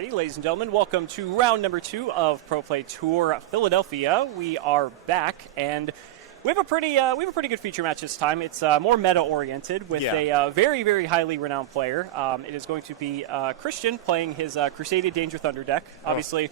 Alrighty, ladies and gentlemen, welcome to round number 2 of Pro Play Tour Philadelphia. We are back, and we have a pretty good feature match this time. It's more meta-oriented with a very, very highly renowned player. It is going to be Christian playing his Crusadia Danger Thunder deck. Obviously,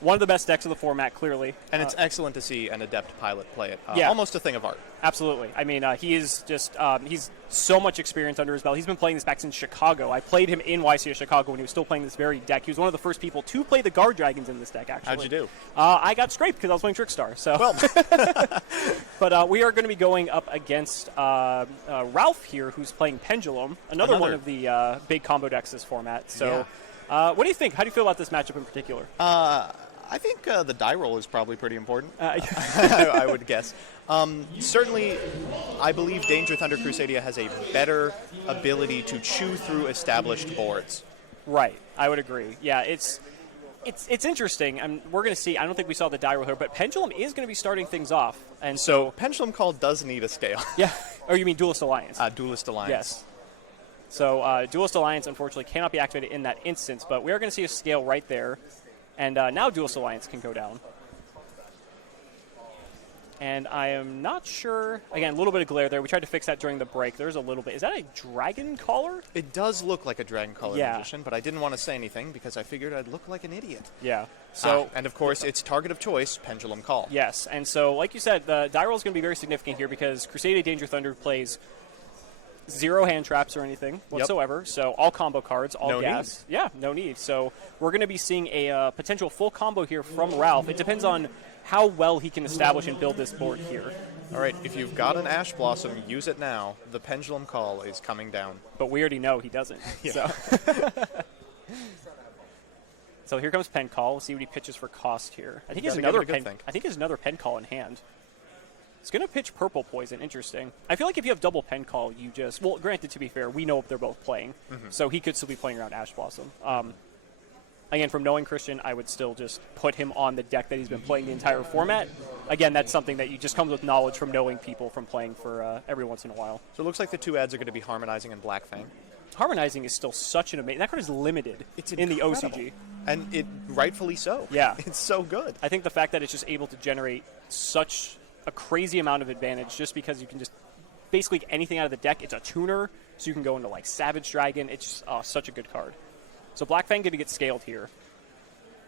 one of the best decks of the format, clearly. And it's excellent to see an adept pilot play it. Yeah. Almost a thing of art. Absolutely. I mean, he is just, he's so much experience under his belt. He's been playing this back since Chicago. I played him in YGO Chicago when he was still playing this very deck. He was one of the first people to play the Guard Dragons in this deck, actually. How'd you do? I got scraped because I was playing Trickstar. So. Well. But we are going to be going up against Ralph here, who's playing Pendulum, another one of the big combo decks this format. So what do you think? How do you feel about this matchup in particular? I think the die roll is probably pretty important, I would guess. Certainly, I believe Danger Thunder Crusadia has a better ability to chew through established boards. Right, I would agree. Yeah, it's interesting. We're going to see. I don't think we saw the die roll here, but Pendulum is going to be starting things off. And so Pendulum Call does need a scale. Yeah, or you mean Duelist Alliance? Duelist Alliance. Yes. So Duelist Alliance, unfortunately, cannot be activated in that instance, but we are going to see a scale right there. And now Duelist Alliance can go down. And I am not sure. Again, a little bit of glare there. We tried to fix that during the break. There's a little bit. Is that a Dragon Caller? It does look like a Dragon Caller magician, but I didn't want to say anything because I figured I'd look like an idiot. Yeah. So and of course, its target of choice, Pendulum Call. Yes. And so, like you said, the die roll is going to be very significant here because Crusadia Danger Thunder plays 0 hand traps or anything whatsoever. Yep. So all combo cards, all gas. Yeah, no need. So we're going to be seeing a potential full combo here from Ralph. It depends on how well he can establish and build this board here. All right, if you've got an Ash Blossom, use it now. The Pendulum Call is coming down. But we already know he doesn't. Yeah. So here comes Pen Call. We'll see what he pitches for cost here. I think he has another Pen Call in hand. It's going to pitch Purple Poison. Interesting. I feel like if you have double Pen Call, you just... Well, granted, to be fair, we know they're both playing. So he could still be playing around Ash Blossom. Again, from knowing Christian, I would still just put him on the deck that he's been playing the entire format. Again, that's something that you just comes with knowledge from knowing people from playing for every once in a while. So it looks like the two ads are going to be Harmonizing and Black Fang. Harmonizing is still such an amazing... That card is limited in the OCG. And it rightfully so. Yeah. It's so good. I think the fact that it's just able to generate such a crazy amount of advantage just because you can just basically get anything out of the deck. It's a tuner, so you can go into like Savage Dragon. It's just such a good card. So Black Fang going to get scaled here.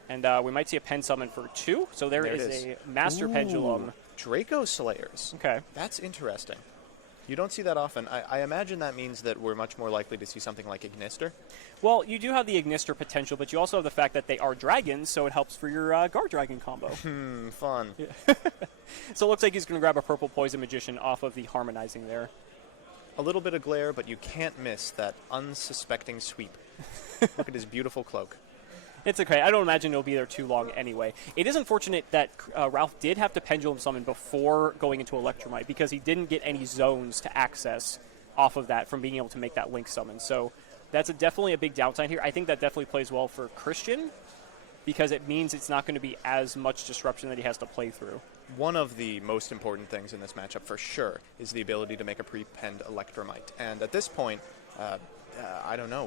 And we might see a Pen Summon for 2. So there is a Master Pendulum. Draco Slayers. Okay. That's interesting. You don't see that often. I imagine that means that we're much more likely to see something like Ignister. Well, you do have the Ignister potential, but you also have the fact that they are dragons, so it helps for your Guard Dragon combo. Fun. Yeah. So it looks like he's going to grab a Purple Poison Magician off of the Harmonizing there. A little bit of glare, but you can't miss that unsuspecting sweep. Look at his beautiful cloak. It's okay. I don't imagine it'll be there too long anyway. It is unfortunate that Ralph did have to Pendulum Summon before going into Electromite because he didn't get any zones to access off of that from being able to make that Link Summon. So that's definitely a big downside here. I think that definitely plays well for Christian because it means it's not going to be as much disruption that he has to play through. One of the most important things in this matchup for sure is the ability to make a pre-penned Electromite. And at this point, I don't know.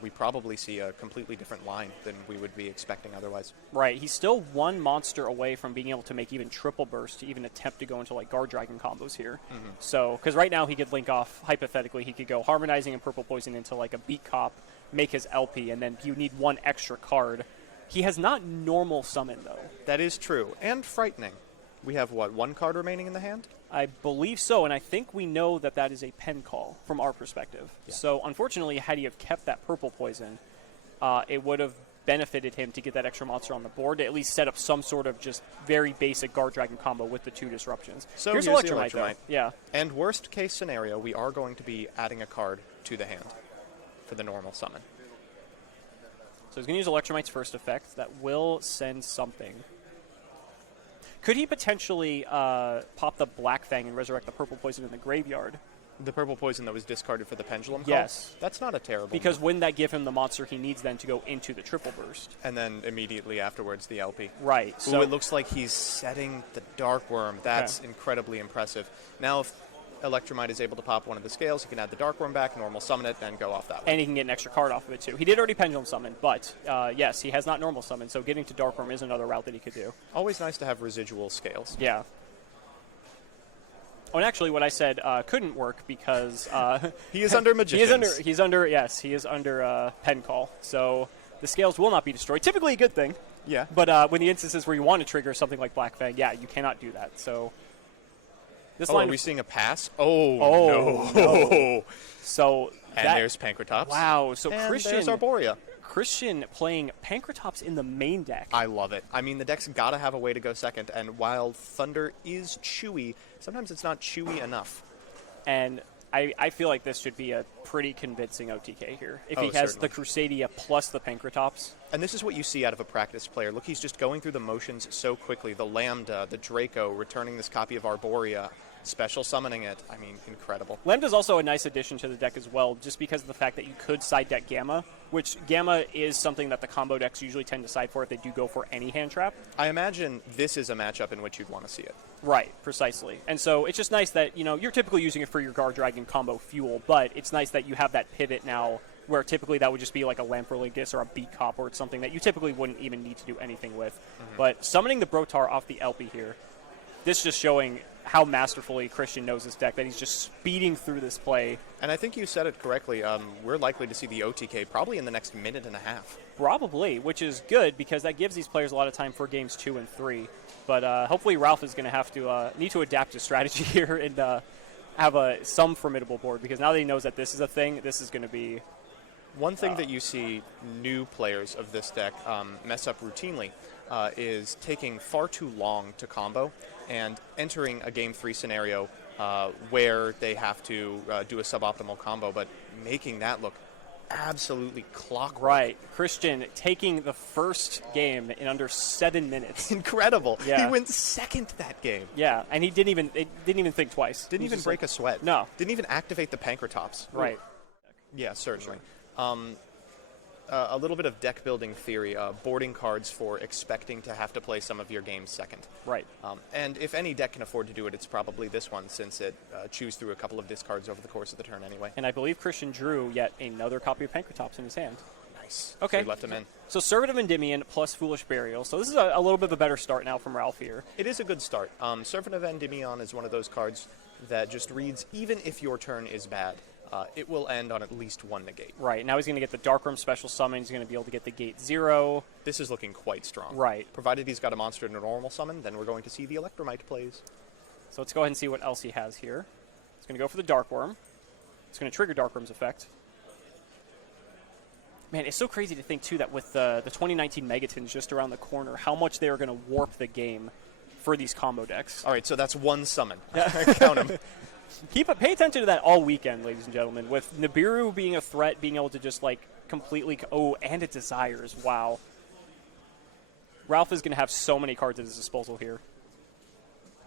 We probably see a completely different line than we would be expecting otherwise. Right. He's still one monster away from being able to make even triple burst to even attempt to go into like Guard Dragon combos here. So, because right now he could link off, hypothetically, he could go Harmonizing and Purple Poison into like a Beat Cop, make his LP, and then you need one extra card. He has not normal summon, though. That is true. And frightening. We have, what, one card remaining in the hand? I believe so, and I think we know that that is a Pen Call from our perspective. Yeah. So, unfortunately, had he have kept that Purple Poison, it would have benefited him to get that extra monster on the board to at least set up some sort of just very basic Guard Dragon combo with the 2 disruptions. So here's Electromite, though. Yeah. And worst case scenario, we are going to be adding a card to the hand for the normal summon. So he's going to use Electromite's first effect. That will send something. Could he potentially pop the Black Fang and resurrect the Purple Poison in the graveyard? The Purple Poison that was discarded for the Pendulum Call? Yes. That's not a terrible Because move. wouldn't that give him the monster he needs then to go into the Triple Burst? And then immediately afterwards the LP. Right. So it looks like he's setting the Dark Worm. That's incredibly impressive. Now, Electromite is able to pop one of the scales, he can add the Dark Worm back, normal summon it, and go off that way. And he can get an extra card off of it, too. He did already Pendulum Summon, but yes, he has not normal summon, so getting to Dark Worm is another route that he could do. Always nice to have residual scales. Yeah. Oh, and actually, what I said couldn't work because he is under Magicians. He is under Pen Call, so the scales will not be destroyed. Typically a good thing. Yeah. But when the instances where you want to trigger something like Black Fang, yeah, you cannot do that. So this line are we seeing a pass? Oh no. So and there's Pankratops. Wow. So and Christian. There's Arborea. Christian playing Pankratops in the main deck. I love it. I mean, the deck's got to have a way to go second, and while Thunder is chewy, sometimes it's not chewy enough. And I feel like this should be a pretty convincing OTK here. If he has certainly. the Crusadia plus the Pankratops. And this is what you see out of a practiced player. Look, he's just going through the motions so quickly. The Lambda, the Draco, returning this copy of Arborea, special summoning it. I mean, incredible. Lambda's also a nice addition to the deck as well, just because of the fact that you could side deck Gamma, which Gamma is something that the combo decks usually tend to side for if they do go for any hand trap. I imagine this is a matchup in which you'd want to see it. Right, precisely. And so it's just nice that, you're typically using it for your Guard Dragon combo fuel, but it's nice that you have that pivot now where typically that would just be like a Lamproligus or a Beat Cop or something that you typically wouldn't even need to do anything with. Mm-hmm. But summoning the Brotar off the LP here, this just showing how masterfully Christian knows this deck, that he's just speeding through this play. And I think you said it correctly. We're likely to see the OTK probably in the next minute and a half. Probably, which is good because that gives these players a lot of time for games 2 and 3. But hopefully Ralph is going to have to need to adapt his strategy here and have some formidable board, because now that he knows that this is a thing, this is going to be... One thing that you see new players of this deck mess up routinely is taking far too long to combo and entering a Game 3 scenario where they have to do a suboptimal combo, but making that look absolutely clockwork. Right. Christian taking the first game in under 7 minutes. Incredible. Yeah. He went second that game. Yeah, and he didn't even think twice. Didn't even break a sweat. No. Didn't even activate the Pankratops. Right. Yeah, certainly. A little bit of deck building theory, boarding cards for expecting to have to play some of your games second. Right. And if any deck can afford to do it, it's probably this one, since it chews through a couple of discards over the course of the turn anyway. And I believe Christian drew yet another copy of Pankratops in his hand. Nice. Okay. So he left him in. So Servant of Endymion plus Foolish Burial. So this is a little bit of a better start now from Ralph here. It is a good start. Servant of Endymion is one of those cards that just reads, even if your turn is bad, it will end on at least one negate. Right. Now he's going to get the Darkroom special summon. He's going to be able to get the Gate 0. This is looking quite strong. Right. Provided he's got a monster in a normal summon, then we're going to see the Electromite plays. So let's go ahead and see what else he has here. He's going to go for the Dark Worm. It's going to trigger Dark Worm's effect. Man, it's so crazy to think, too, that with the 2019 Megatons just around the corner, how much they are going to warp the game for these combo decks. All right, so that's one summon. Count them. Pay attention to that all weekend, ladies and gentlemen. With Nibiru being a threat, being able to just, completely... Oh, and it Desires. Wow. Ralph is going to have so many cards at his disposal here.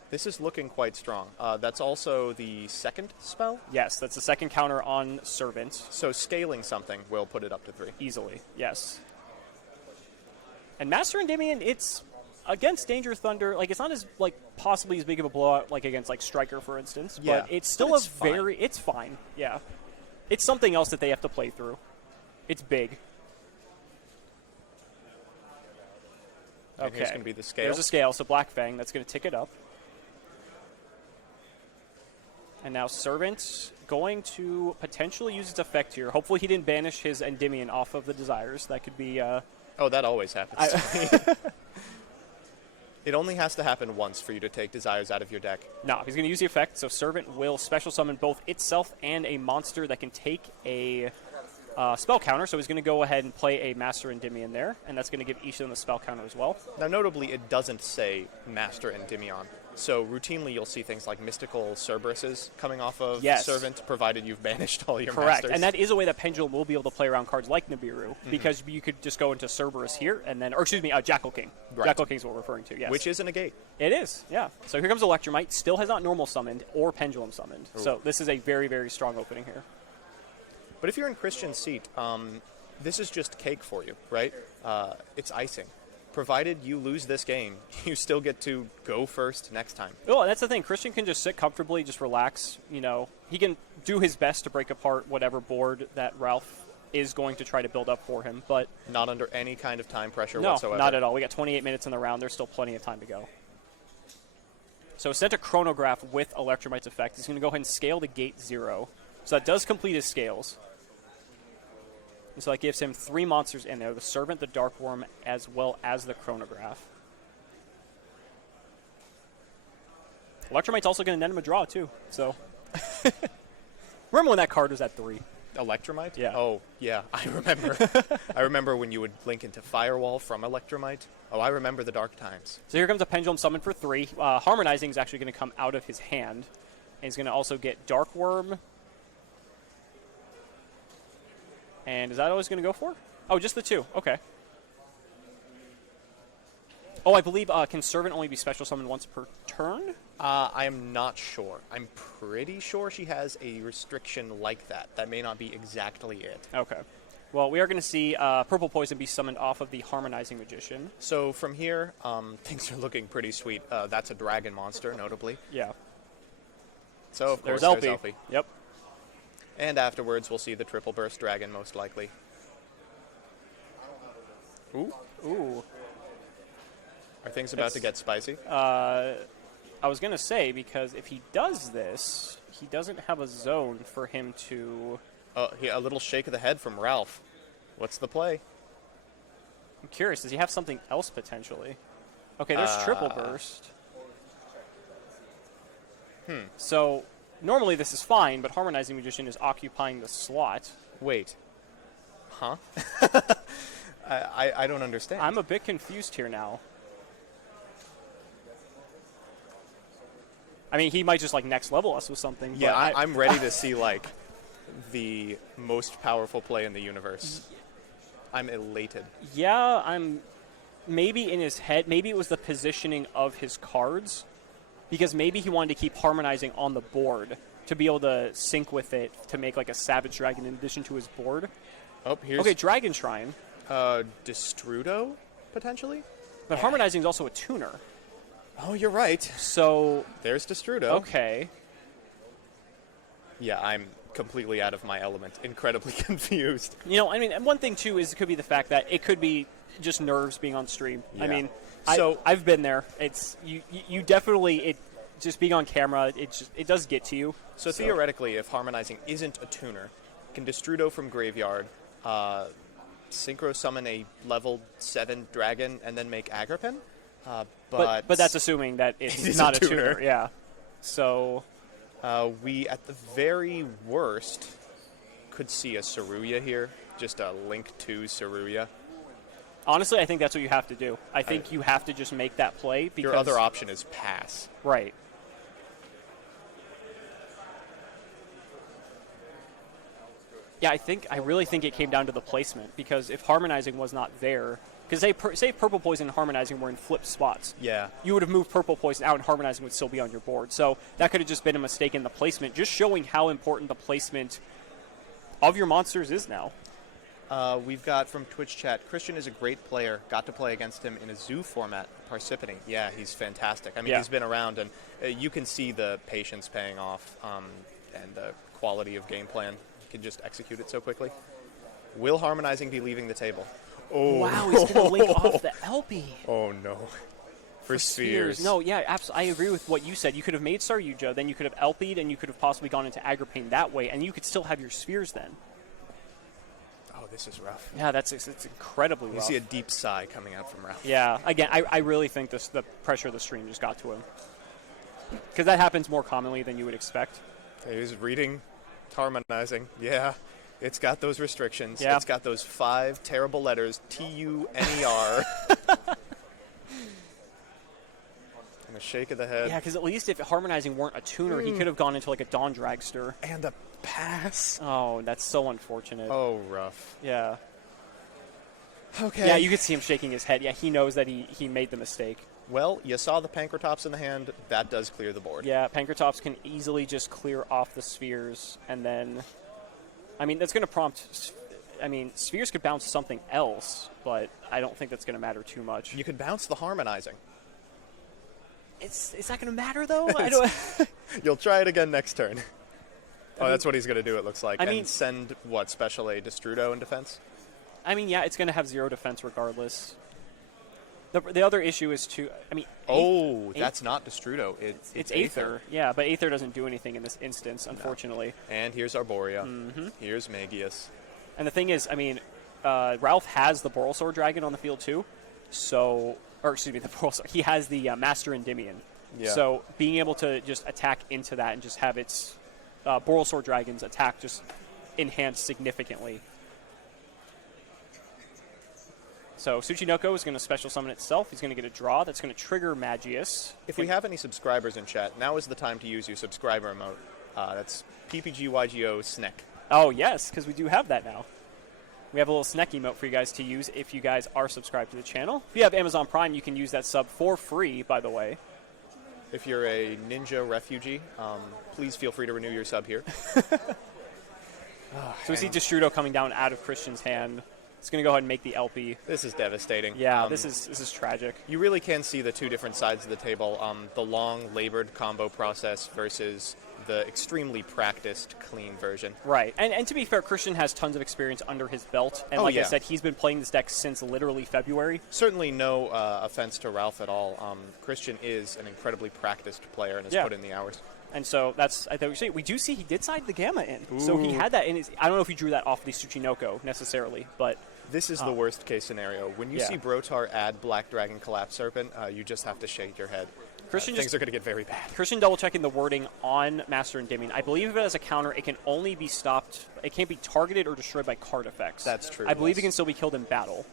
This is looking quite strong. That's also the second spell? Yes, that's the second counter on Servant. So scaling something will put it up to 3. Easily, yes. And Master Endymion, it's... Against Danger Thunder, it's not as, possibly as big of a blowout, against, Striker, for instance. Yeah, but it's still fine. It's fine, yeah. It's something else that they have to play through. It's big. And here's going to be the scale. There's a scale, so Black Fang, that's going to tick it up. And now Servant going to potentially use its effect here. Hopefully he didn't banish his Endymion off of the Desires. That could be... Oh, that always happens to me. It only has to happen once for you to take Desires out of your deck. No, he's going to use the effect, so Servant will special summon both itself and a monster that can take a spell counter. So he's going to go ahead and play a Master Endymion there, and that's going to give each of them a spell counter as well. Now, notably, it doesn't say Master Endymion. So routinely you'll see things like mystical Cerberuses coming off of Servant, provided you've banished all your masters. And that is a way that Pendulum will be able to play around cards like Nibiru, because you could just go into Cerberus here, and then, Jackal King. Right. Jackal King is what we're referring to, yes. Which is a negate. It is, yeah. So here comes Electromite, still has not normal summoned or Pendulum summoned. Ooh. So this is a very, very strong opening here. But if you're in Christian's seat, this is just cake for you, right? It's icing. provided you lose this game, you still get to go first next time. Oh, that's the thing. Christian can just sit comfortably, just relax. You know, he can do his best to break apart whatever board that Ralph is going to try to build up for him, but not under any kind of time pressure no, whatsoever. Not at all. We got 28 minutes in the round. There's still plenty of time to go. So set a chronograph with Electromite's effect. He's going to go ahead and scale to gate 0. So that does complete his scales. And so that gives him 3 monsters in there, the Servant, the Dark Worm, as well as the chronograph. Electromite's also going to net him a draw, too. So remember when that card was at 3? Electromite? Yeah. Oh, yeah, I remember. I remember when you would link into Firewall from Electromite. Oh, I remember the dark times. So here comes a Pendulum summon for 3. Harmonizing is actually going to come out of his hand. And he's going to also get Dark Worm. And is that all he's going to go for? Oh, just the 2. Okay. Oh, I believe can Servant only be special summoned once per turn? I am not sure. I'm pretty sure she has a restriction like that. That may not be exactly it. Okay. Well, we are going to see Purple Poison be summoned off of the Harmonizing Magician. So from here, things are looking pretty sweet. That's a dragon monster, notably. Yeah. So, of course, there's there's Elfie. Yep. And afterwards, we'll see the Triple Burst Dragon, most likely. Ooh. Ooh. Are things about to get spicy? I was going to say, because if he does this, he doesn't have a zone for him to... Yeah, a little shake of the head from Ralph. What's the play? I'm curious, does he have something else potentially? Okay, there's Triple Burst. So, normally this is fine, but Harmonizing Magician is occupying the slot. Wait. Huh? I don't understand. I'm a bit confused here now. I mean, he might just, like, next level us with something. Yeah, but I'm ready to see, like, the most powerful play in the universe. I'm elated. Yeah, I'm maybe in his head. Maybe it was the positioning of his cards, because maybe he wanted to keep Harmonizing on the board to be able to sync with it to make, like, a Savage Dragon in addition to his board. Oh, here's... Okay, Dragon Shrine. Destrudo, potentially? But Harmonizing is also a tuner. Oh, you're right. So... There's Destrudo. Okay. Yeah, I'm completely out of my element. Incredibly confused. You know, I mean, one thing, too, is it could be the fact that it could be just nerves being on stream. Yeah. I mean, So I've been there. It's you definitely, just being on camera, it does get to you. So theoretically, if Harmonizing isn't a tuner, can Destrudo from Graveyard synchro summon a level 7 dragon and then make Agripen? But that's assuming that it's not a tuner. Yeah. So we, at the very worst, could see a Saruya here. Just a link to Saruya. Honestly, I think that's what you have to do. I think you have to just make that play. Because your other option is pass. Right. Yeah, I really think it came down to the placement, because if Harmonizing was not there, because say Purple Poison and Harmonizing were in flipped spots, yeah, you would have moved Purple Poison out and Harmonizing would still be on your board. So that could have just been a mistake in the placement, just showing how important the placement of your monsters is now. We've got from Twitch chat, Christian is a great player. Got to play against him in a zoo format, Parsippany. Yeah, he's fantastic. I mean, he's been around, and you can see the patience paying off and the quality of game plan. You can just execute it so quickly. Will Harmonizing be leaving the table? Oh, wow, he's going to link off the LP. Oh, no. For spheres. No, yeah, absolutely. I agree with what you said. You could have made Star YuGiOh, then you could have LP'd, and you could have possibly gone into Agripain that way, and you could still have your spheres then. Oh, this is rough. Yeah, it's incredibly rough. You see a deep sigh coming out from Ralph. Yeah, again, I really think the pressure of the stream just got to him. Because that happens more commonly than you would expect. He was reading Harmonizing. Yeah, it's got those restrictions. Yeah. It's got those 5 terrible letters, T-U-N-E-R. And a shake of the head. Yeah, because at least if Harmonizing weren't a tuner, he could have gone into like a Dawn Dragster. And a pass. Oh, that's so unfortunate. Oh, rough. Yeah. Okay. Yeah, you could see him shaking his head. Yeah, he knows that he made the mistake. Well, you saw the Pankratops in the hand. That does clear the board. Yeah, Pankratops can easily just clear off the spheres, and then... I mean, that's going to prompt I mean, spheres could bounce something else, but I don't think that's going to matter too much. You could bounce the harmonizing. It's not going to matter, though? I don't... You'll try it again next turn. That's what he's going to do, it looks like. I mean, and send, what, special a Destrudo in defense? I mean, yeah, it's going to have 0 defense regardless. The other issue is that's not Destrudo. It's Aether. Yeah, but Aether doesn't do anything in this instance, unfortunately. No. And here's Arborea. Here's Magius. And the thing is, I mean, Ralph has the Borrelsword Dragon on the field too. So, or excuse me, the Borrelsword. He has the Master Endymion. Yeah. So being able to just attack into that and just have its Borrelsword Dragon's attack just enhanced significantly. So Tsuchinoko is going to special summon itself. He's going to get a draw. That's going to trigger Magius. If we have any subscribers in chat, now is the time to use your subscriber emote. That's PPG YGO Snek. Oh, yes, because we do have that now. We have a little Snek emote for you guys to use if you guys are subscribed to the channel. If you have Amazon Prime, you can use that sub for free, by the way. If you're a ninja refugee, please feel free to renew your sub here. So we see Destrudo coming down out of Christian's hand. It's going to go ahead and make the LP. This is devastating. Yeah, this is tragic. You really can see the two different sides of the table. The long, labored combo process versus the extremely practiced, clean version. Right. And to be fair, Christian has tons of experience under his belt. And I said, he's been playing this deck since literally February. Certainly no offense to Ralph at all. Christian is an incredibly practiced player and has put in the hours. And so that's, I thought we do see he did side the Gamma in. Ooh. So he had that in his, I don't know if he drew that off the Tsuchinoko necessarily, but... This is the worst case scenario. When you see Brotar add Black Dragon Collapse Serpent, you just have to shake your head. Things are going to get very bad. Christian double-checking the wording on Master Endymion. I believe if it has a counter, it can only be stopped, it can't be targeted or destroyed by card effects. That's true. I believe it can still be killed in battle.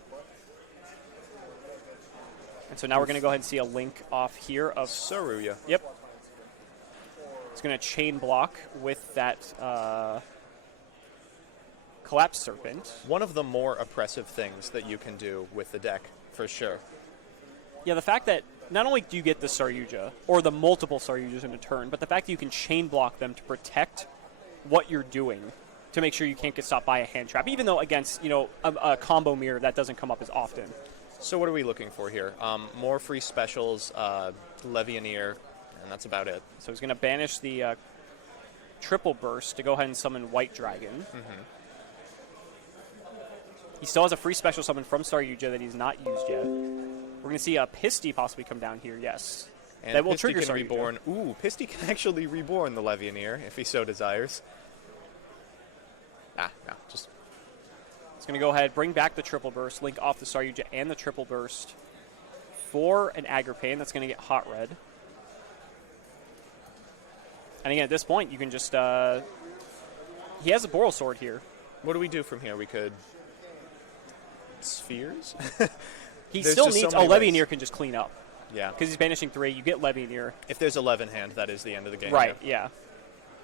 And so now we're going to go ahead and see a link off here of... Saruya. Yep. It's going to chain block with that Collapse Serpent. One of the more oppressive things that you can do with the deck, for sure. Yeah, the fact that not only do you get the Saryuja, or the multiple Saryujas in a turn, but the fact that you can chain block them to protect what you're doing to make sure you can't get stopped by a hand trap, even though against, a combo mirror that doesn't come up as often. So what are we looking for here? More free specials, Levianeer, and that's about it. So he's going to banish the Triple Burst to go ahead and summon White Dragon. He still has a free special summon from Saryuja that he's not used yet. We're going to see a Pisty possibly come down here, yes. And that will Pisty trigger can Saryuja. Reborn. Ooh, Pisty can actually reborn the Levianeer if he so desires. No, just... It's going to go ahead, bring back the Triple Burst, link off the Saryuja and the Triple Burst for an Agripane. That's going to get Hot Red. And again, at this point, you can just... he has a Borrelsword here. What do we do from here? We could... Spheres? He still needs... Levianeer can just clean up. Yeah. Because he's banishing 3. You get Levianeer. If there's 11 hand, that is the end of the game. Right, yeah.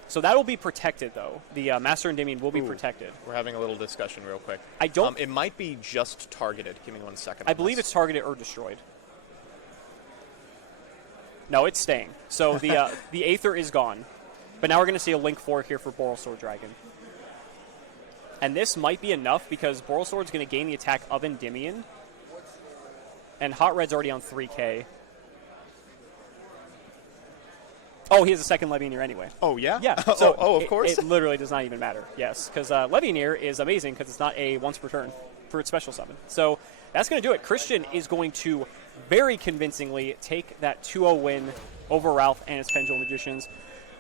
So that will be protected, though. The Master Endymion will be protected. We're having a little discussion real quick. I don't... it might be just targeted. Give me 1 second. I believe it's targeted or destroyed. No, it's staying. So the Aether is gone. But now we're going to see a Link 4 here for Borrelsword Dragon. And this might be enough because Borrelsword's going to gain the attack of Endymion. And Hot Red's already on 3k. Oh, he has a second Levianeer anyway. Oh, yeah? Yeah. So of course. It literally does not even matter. Yes, because Levianeer is amazing because it's not a once per turn for its special summon. So that's going to do it. Christian is going to very convincingly take that 2-0 win over Ralph and his Pendulum Magicians.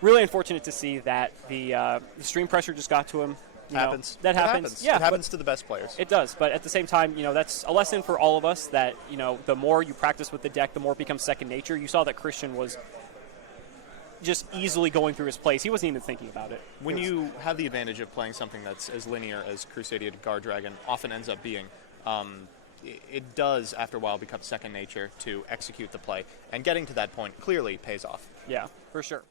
Really unfortunate to see that the stream pressure just got to him. Happens. That happens. Yeah, it happens to the best players. It does, but at the same time, that's a lesson for all of us that, the more you practice with the deck, the more it becomes second nature. You saw that Christian was just easily going through his plays. He wasn't even thinking about it. When you have the advantage of playing something that's as linear as Crusadia Guard Dragon often ends up being, it does, after a while, become second nature to execute the play. And getting to that point clearly pays off. Yeah, for sure.